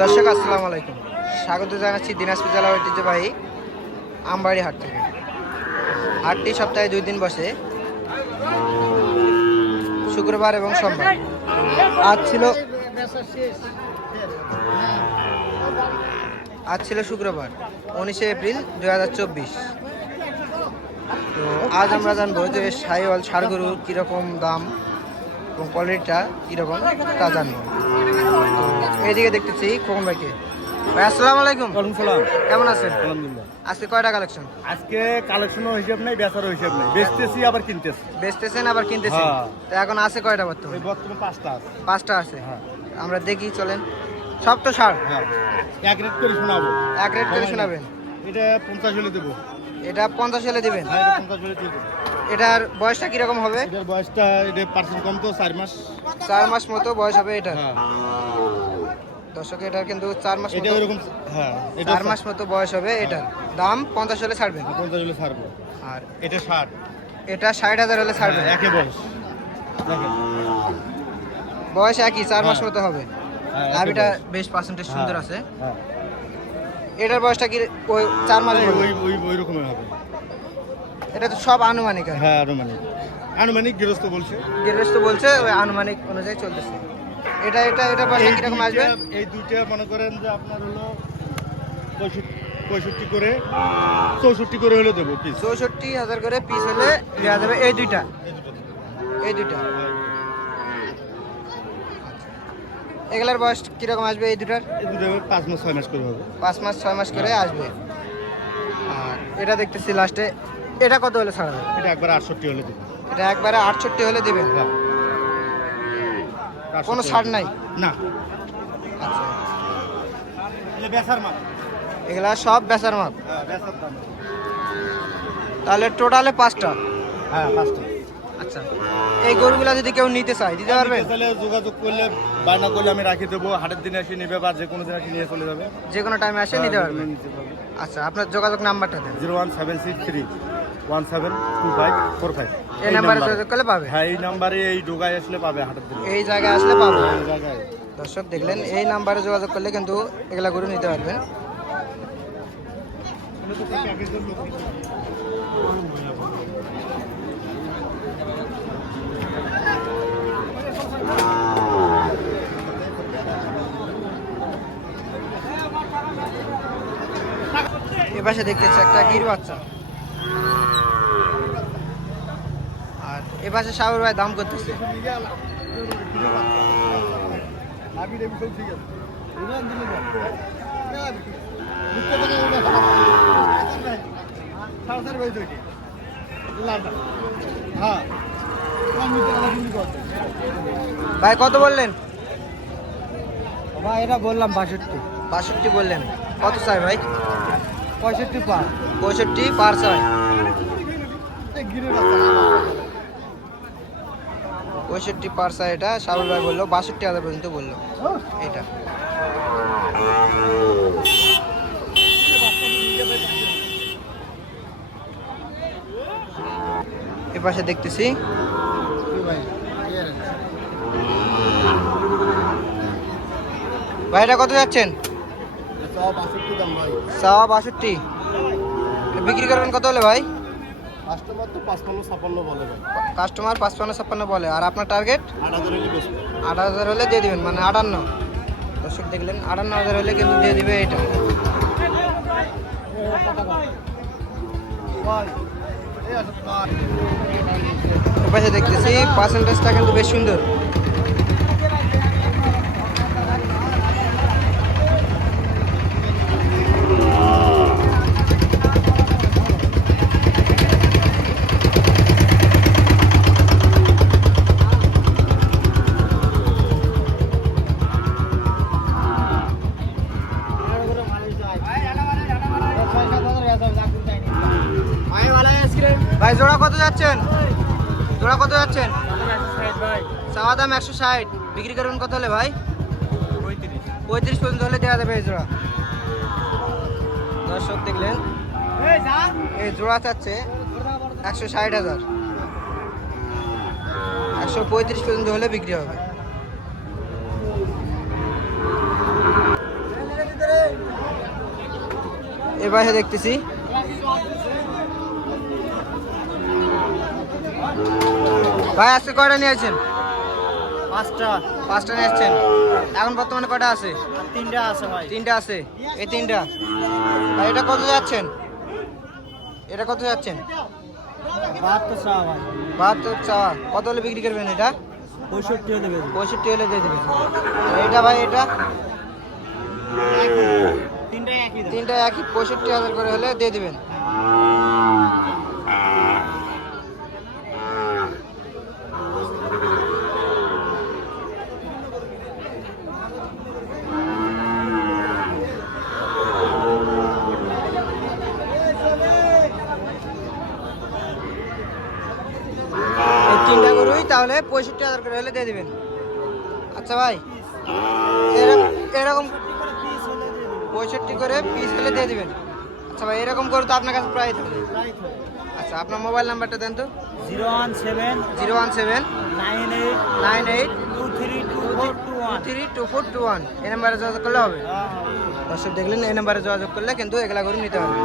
দর্শক আসসালামু আলাইকুম, স্বাগত জানাচ্ছি দিনাজপুর জেলার ঐতিহ্যবাহী আমবাড়ি হাট থেকে। হাটটি সপ্তাহে 2 দিন বসে, শুক্রবার এবং সোমবার। আজ ছিল শুক্রবার 19 এপ্রিল 2024। তো আজ আমরা জানবো যে শাহিওয়াল ষাঁড় গরুর কীরকম দাম এবং কোয়ালিটিটা কীরকম তা জানবো। তো এইদিকে দেখতেছি খোকন ভাইকে। ভাই আসসালামু আলাইকুম। ওয়ালাইকুম সালাম। কেমন আছেন? আলহামদুলিল্লাহ। আজকে কয়টা কালেকশন? আজকে কালেকশনও হিসাব নেই, বেচারও হিসাব নেই, বেচতেছি আবার কিনতেছি। বেচতেছেন আবার কিনতেছেন? হ্যাঁ। তো এখন আছে কয়টা বর্তমানে? বর্তমানে 5টা আছে। 5টা আছে। হ্যাঁ। আমরা দেখি, চলেন। সব তো ষাঁড়? হ্যাঁ, এক রেট করে শোনাবো। এক রেট করে শোনাবেন? এটা 50 হলে দেবো। এটা 50 হলে দিবেন? হ্যাঁ, এটা 50 হলে দিয়ে দেবো। এটার বয়সটা কিরকম হবে? এটার বয়সটা এটা পার্সেন্ট কম তো 4 মাস। 4 মাস মতো বয়স হবে এটা। হ্যাঁ, দর্শক এটার কিন্তু 4 মাস এটা মতো, এরকম। হ্যাঁ, এটা 4 মাস মতো বয়স হবে এটার। দাম 50 হলে ছাড়বেন? 50 হলে ছাড়বো। আর এটা 60। এটা 60,000 হলে ছাড়বেন? একই বয়স। দেখেন, বয়স একই, 4 মাস মতো হবে। হ্যাঁ, গাভীটা বেশ পার্সেন্টেজ সুন্দর আছে। হ্যাঁ, এটার বয়সটা কি ওই 4 মাস বলবো? ওই রকমের হবে। এটা তো সব আনুমানিক। হ্যাঁ, আনুমানিক গৃহস্থ বলছে। গৃহস্থ বলছে ওই আনুমানিক অনুযায়ী চলতেছে। এটা এটা এটা বয়সটা কিরকম আসবে? এই দুইটা মনে করেন যে আপনার হলো 65 করে 64 করে হলে দেবো পিস। 64,000 করে পিস হলে দেওয়া যাবে। এই দুইটা এগুলার বয়স কিরকম আসবে? এই দুটার এই দুটো 5 মাস 6 মাস করে হবে। 5 মাস 6 মাস করে আসবে। আর এটা দেখতেছি লাস্টে, এটা কত হলে ছাড়া যাবে? এটা একবার 68 হলে দেবো। এটা একবারে 68 হলে দিবেন? হ্যাঁ, কোনো ছাড় নাই? না, আচ্ছা, এটা বেচার মাল। এগুলা সব বেচার মাপ? হ্যাঁ, বেচার দাম। তাহলে টোটালে 5টা? হ্যাঁ, 5টা। আচ্ছা, এই গরুগুলা যদি কেউ নিতে চায় দিতে পারবেন? তাহলে যোগাযোগ করলে বায়না করলে আমি রাখি দেবো। হাটের দিনে এসে নেবে বা যে কোনো দিন এসে নিয়ে চলে যাবে। যে কোনো টাইমে এসে নিতে পারবেন? আচ্ছা, আপনার যোগাযোগ নাম্বারটা দেন। 01763 172545। এই নাম্বারে যোগাযোগ করলে পাবে? হ্যাঁ, এই নাম্বারে এই ডোগায় আসলে পাবে হাটের দিনে। এই জায়গায় আসলে পাবে? এই জায়গায়। দর্শক দেখলেন, এই নাম্বারে যোগাযোগ করলে কিন্তু এগুলা গরু নিতে পারবেন। এপাশে দেখতেছি একটা গির বাচ্চা। আর এপাশে সাগর ভাই দাম করতেছে। ভাই কত বললেন? ভাই এটা বললাম 62। 62 বললেন? কত চাই ভাই? 65 পার। 65 পার চাই? 65 পার চাই। এটা সাগর ভাই বললো 62,000 পর্যন্ত বললো এটা। এপাশে দেখতেছি ভাই, এটা কত যাচ্ছেন? 62। বিক্রি করবেন কত হলে ভাই? কাস্টমার তো 55-56 বলে ভাই। কাস্টমার 55-56 বলে। আর আপনার টার্গেট? 8000 হলে বেশি। 8000 হলে দিয়ে দিবেন, মানে 58। দর্শক দেখলেন, 58,000 হলে কিন্তু দিয়ে দিবে এটা। এপাশে দেখতেছি পার্সেন্টেজটা কিন্তু বেশ সুন্দর। ভাই জোড়া কত যাচ্ছেন? জোড়া কত যাচ্ছেন? চাওয়া দাম 160। বিক্রি করবেন কত হলে ভাই? 35 পর্যন্ত হলে দেওয়া যাবে এই জোড়া। দর্শক দেখলেন, এই জোড়া চাচ্ছে 160,000। 135 পর্যন্ত হলে বিক্রি হবে। এ পাশে দেখতেছি ভাই আজকে কয়টা নিয়েছেন? 5টা। 5টা নিয়েছেন। এখন বর্তমানে কয়টা আছে? 3টা আছে ভাই। 3টা আছে। এই 3টা ভাই, এটা কত যাচ্ছেন? এটা কত যাচ্ছেন? 72 চা ভাই। 72 চাওয়া। কত হলে বিক্রি করবেন এটা? 65 হলে দেবে। 65 হলে দিয়ে দেবেন। আর এটা ভাই, এটা 3টা একই দাম। 3টা একই 65,000 করে হলে দিয়ে দিবেন। এই 3টা গরুই তাহলে 65,000 করে হলে দিয়ে দিবেন। আচ্ছা ভাই, এরকম 65 করে পিস হলে দিয়ে দিবেন। আচ্ছা ভাই, এরকম গরু তো আপনার কাছে প্রায় থাকে। আচ্ছা, আপনার মোবাইল নাম্বারটা দেন তো। 017 017 98 98 232421। 232421 এই নাম্বারে যোগাযোগ করলে হবে। দর্শক দেখলেন, এই নাম্বারে যোগাযোগ করলে কিন্তু এগুলা গরু নিতে হবে।